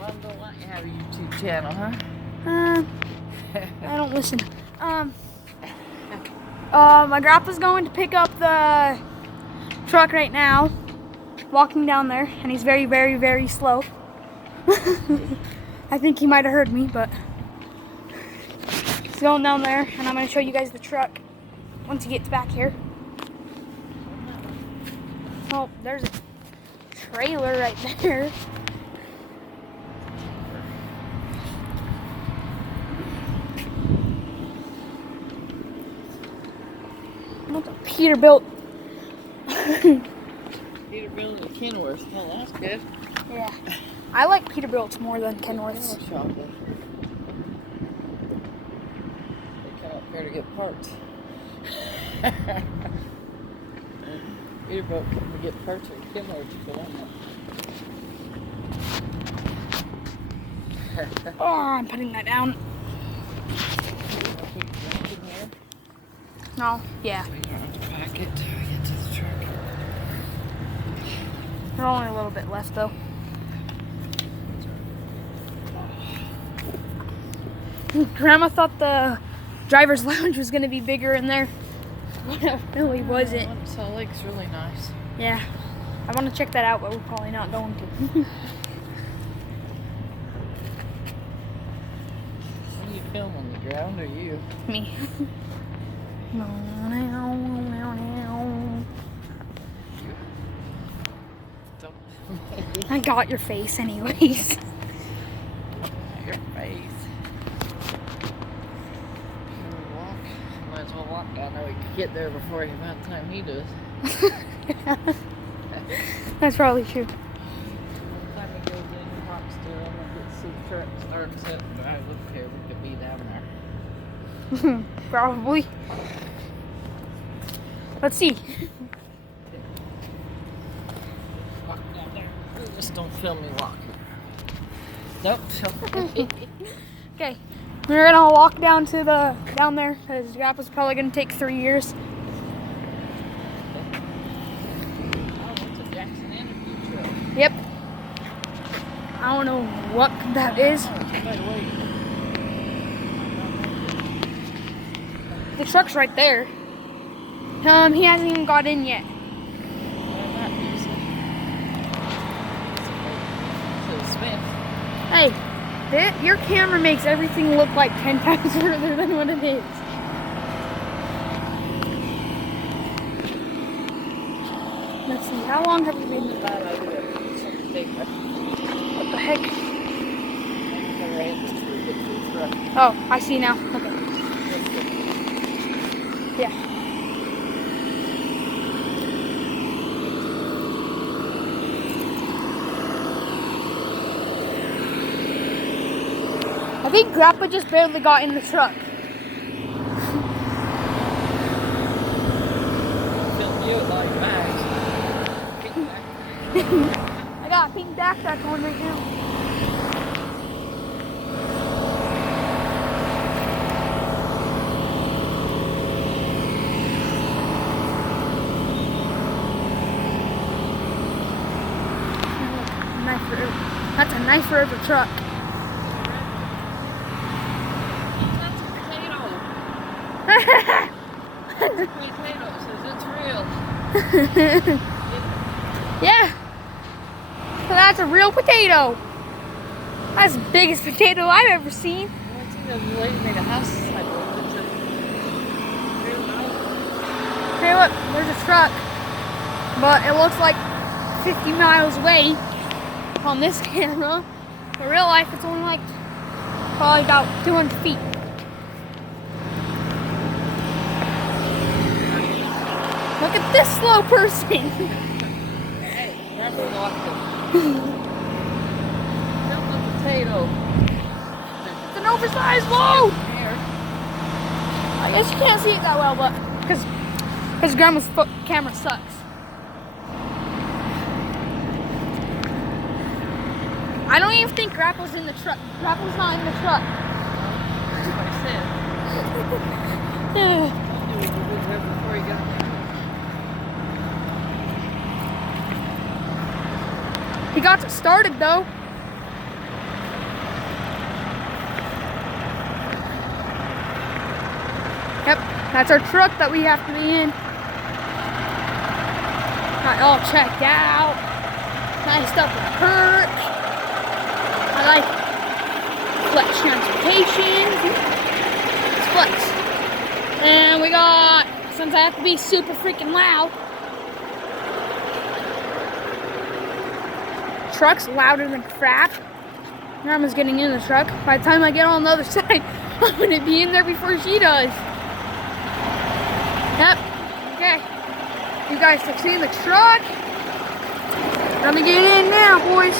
Mom don't let you have a YouTube channel, huh? I don't listen. My grandpa's going to pick up the truck right now, walking down there, and he's very, very, very slow. I think he might have heard me, but he's going down there, and I'm going to show you guys the truck once he gets back here. Oh, there's a trailer right there. What's a Peterbilt? Peterbilt and Kenworth. Oh, that's good. Yeah. I like Peterbilts more than Kenworths. Kenworth shop. They come up here to get parts. Peterbilt come to get parts and Kenworth to go on that. Oh, I'm putting that down. No, yeah. So you don't have to pack it till we get to the truck. There's only a little bit left though. Grandma thought the driver's lounge was going to be bigger in there. No, it wasn't. Salt Lake's really nice. Yeah. I want to check that out, but we're probably not going to. What are you filming, the ground or you? Me. I got your face anyways. Your face. Walk. Might as well walk down there. We could get there before about the time he does. That's probably true. By the time he goes in, he walks to him and gets to the truck, starts it, and drives up here. We could be down there. Probably. Let's see. Walk down there. Just don't film me walking. Nope. Okay. We're gonna walk down to down there because Grandpa's probably gonna take 3 years. Oh, it's a Jackson Interview Trail. Yep. I don't know what that is. The truck's right there. He hasn't even got in yet. Hey, your camera makes everything look like 10 times further than what it is. Let's see, how long have we been? What the heck? Oh, I see now. Okay. Yeah. I think Grandpa just barely got in the truck. I got a pink backpack on right now. That's a nice river truck. Yeah. So that's a real potato. That's the biggest potato I've ever seen. Hey, look, there's a truck, but it looks like 50 miles away on this camera. In real life, it's only like probably about 200 feet. Look at this slow person. Hey, remember walking. Film the potato. It's an oversized load. I guess you can't see it that well, but because Grandma's camera sucks. I don't even think Grandpa's in the truck. Grandpa's not in the truck. That's what I said. Before he got there. He got it started though. That's our truck that we have to be in. Got it all checked out. Nice stuff with perch. I like Flex transportation. It's Flex. And we got, since I have to be super freaking loud, truck's louder than crap. Grandma's getting in the truck. By the time I get on the other side, I'm gonna be in there before she does. Yep. Okay. You guys have seen the truck. Gonna get in now, boys.